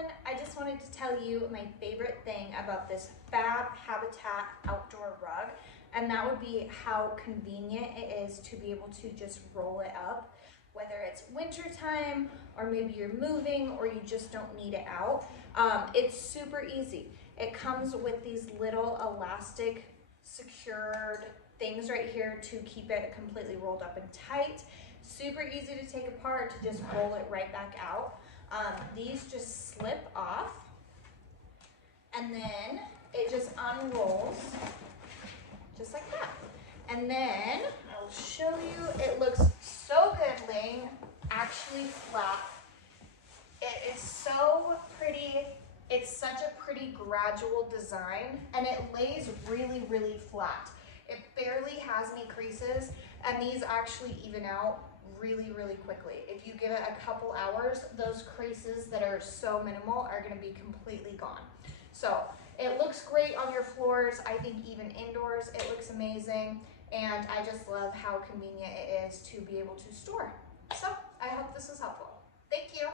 everyone. I just wanted to tell you my favorite thing about this Fab Habitat Outdoor Rug, and that would be how convenient it is to be able to just roll it up, whether it's wintertime or maybe you're moving or you just don't need it out. It's super easy. It comes with these little elastic secured things right here to keep it completely rolled up and tight. Super easy to take apart, to just roll it right back out. These just slip off and then it just unrolls just like that. And then I'll show you, it looks so good laying actually flat. It is so pretty. It's such a pretty gradual design and it lays really, really flat. It barely has any creases and these actually even out really, really quickly. If you give it a couple hours, those creases that are so minimal are gonna be completely gone. So it looks great on your floors. I think even indoors, it looks amazing. And I just love how convenient it is to be able to store. So I hope this was helpful. Thank you.